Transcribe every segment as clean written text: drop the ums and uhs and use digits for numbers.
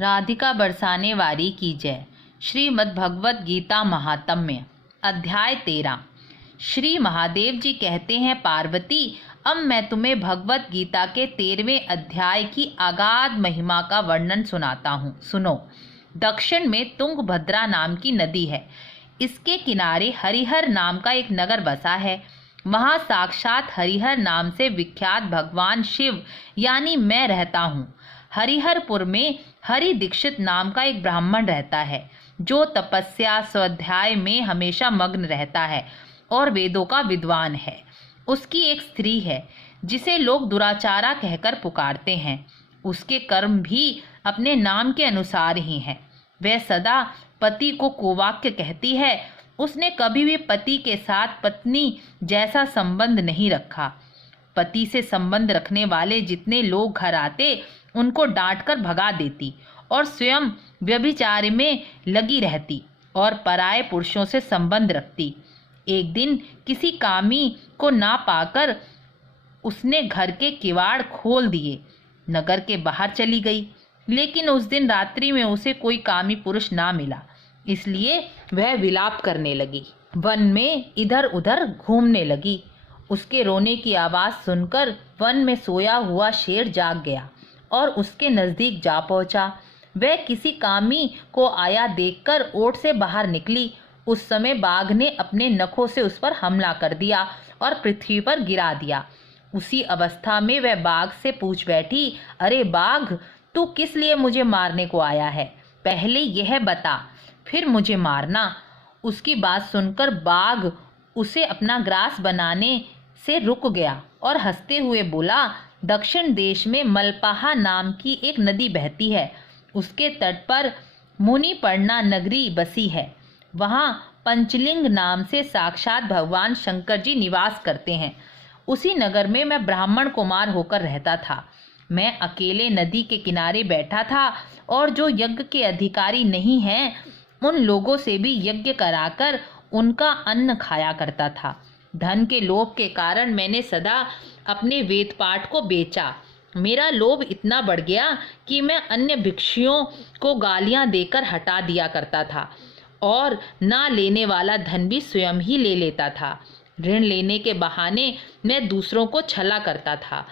राधिका बरसाने वारी की जय। श्रीमद् भगवत गीता महात्म्य अध्याय 13। श्री महादेव जी कहते हैं, पार्वती, अब मैं तुम्हें भगवत गीता के 13वें अध्याय की अगाध महिमा का वर्णन सुनाता हूँ। सुनो। दक्षिण में तुंगभद्रा नाम की नदी है। इसके किनारे हरिहर नाम का एक नगर बसा है। वहाँ साक्षात हरिहर नाम से विख्यात भगवान शिव यानी मैं रहता हूँ। हरिहरपुर में हरि दीक्षित नाम का एक ब्राह्मण रहता है, जो तपस्या स्वाध्याय में हमेशा मग्न रहता है और वेदों का विद्वान है। उसकी एक स्त्री है जिसे लोग दुराचारा कहकर पुकारते हैं। उसके कर्म भी अपने नाम के अनुसार ही हैं। वह सदा पति को कुवाक्य कहती है। उसने कभी भी पति के साथ पत्नी जैसा संबंध नहीं रखा। पति से संबंध रखने वाले जितने लोग घर आते उनको डांटकर भगा देती और स्वयं व्यभिचार में लगी रहती और पराये पुरुषों से संबंध रखती। एक दिन किसी कामी को ना पाकर उसने घर के किवाड़ खोल दिए, नगर के बाहर चली गई। लेकिन उस दिन रात्रि में उसे कोई कामी पुरुष ना मिला, इसलिए वह विलाप करने लगी। वन में इधर उधर घूमने लगी। उसके रोने की आवाज़ सुनकर वन में सोया हुआ शेर जाग गया और उसके नज़दीक जा पहुंचा। वह किसी कामी को आया देखकर ओट से बाहर निकली। उस समय बाघ ने अपने नखों से उस पर हमला कर दिया और पृथ्वी पर गिरा दिया। उसी अवस्था में वह बाघ से पूछ बैठी, अरे बाघ, तू किस लिए मुझे मारने को आया है? पहले यह बता, फिर मुझे मारना। उसकी बात सुनकर बाघ उसे अपना ग्रास बनाने से रुक गया और हंसते हुए बोला, दक्षिण देश में मलपाहा नाम की एक नदी बहती है। उसके तट पर मुनिपर्णा नगरी बसी है। वहाँ पंचलिंग नाम से साक्षात भगवान शंकर जी निवास करते हैं। उसी नगर में मैं ब्राह्मण कुमार होकर रहता था। मैं अकेले नदी के किनारे बैठा था और जो यज्ञ के अधिकारी नहीं हैं उन लोगों से भी यज्ञ कराकर उनका अन्न खाया करता था। धन के लोभ के कारण मैंने सदा अपने वेद पाठ को बेचा। मेरा लोभ इतना बढ़ गया कि मैं अन्य भिक्षुओं को गालियां देकर हटा दिया करता था और ना लेने वाला धन भी स्वयं ही ले लेता था। ऋण लेने के बहाने मैं दूसरों को छला करता था।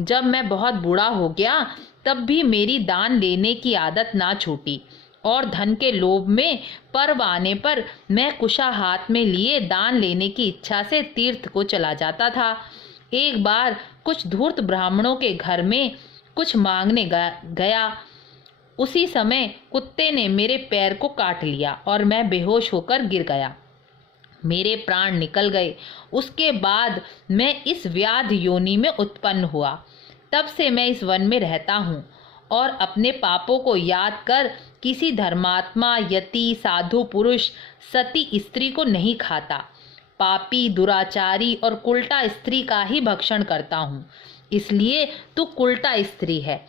जब मैं बहुत बूढ़ा हो गया तब भी मेरी दान लेने की आदत ना छूटी और धन के लोभ में पर्व आने पर मैं कुशा हाथ में लिए दान लेने की इच्छा से तीर्थ को चला जाता था। एक बार कुछ धूर्त ब्राह्मणों के घर में कुछ मांगने गया। उसी समय कुत्ते ने मेरे पैर को काट लिया और मैं बेहोश होकर गिर गया। मेरे प्राण निकल गए। उसके बाद मैं इस व्याध योनि में उत्पन्न हुआ। तब से मैं इस वन में रहता हूँ और अपने पापों को याद कर किसी धर्मात्मा, यति, साधु पुरुष, सती स्त्री को नहीं खाता। पापी, दुराचारी और कुल्टा स्त्री का ही भक्षण करता हूँ। इसलिए तू कुल्टा स्त्री है।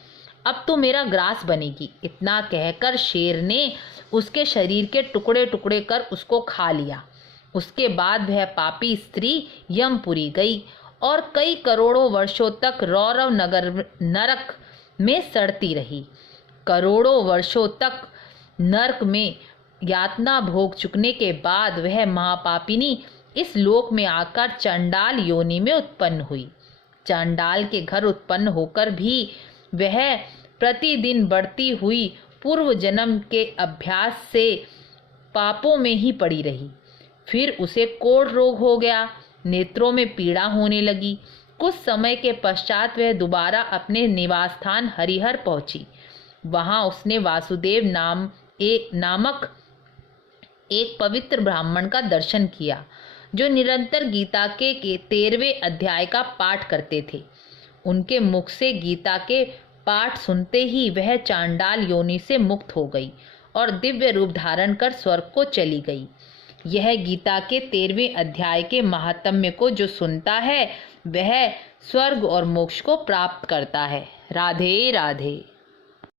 अब तू मेरा ग्रास बनेगी। इतना कहकर शेर ने उसके शरीर के टुकड़े टुकड़े कर उसको खा लिया। उसके बाद वह पापी स्त्री यमपुरी गई और कई करोड़ों वर्षों तक रौरव नरक में सड़ती रही। करोड़ों वर्षों तक नरक में यातना भोग चुकने के बाद वह महापापिनी इस लोक में आकर चांडाल योनि में उत्पन्न हुई। चांडाल के घर उत्पन्न होकर भी वह प्रतिदिन बढ़ती हुई पूर्व जन्म के अभ्यास से पापों में ही पड़ी रही। फिर उसे कोढ़ रोग हो गया, नेत्रों में पीड़ा होने लगी। कुछ समय के पश्चात वह दोबारा अपने निवास स्थान हरिहर पहुंची। वहां उसने वासुदेव नामक एक पवित्र ब्राह्मण का दर्शन किया, जो निरंतर गीता के 13वें अध्याय का पाठ करते थे। उनके मुख से गीता के पाठ सुनते ही वह चांडाल योनि से मुक्त हो गई और दिव्य रूप धारण कर स्वर्ग को चली गई। यह गीता के 13वें अध्याय के महात्म्य को जो सुनता है वह स्वर्ग और मोक्ष को प्राप्त करता है। राधे राधे।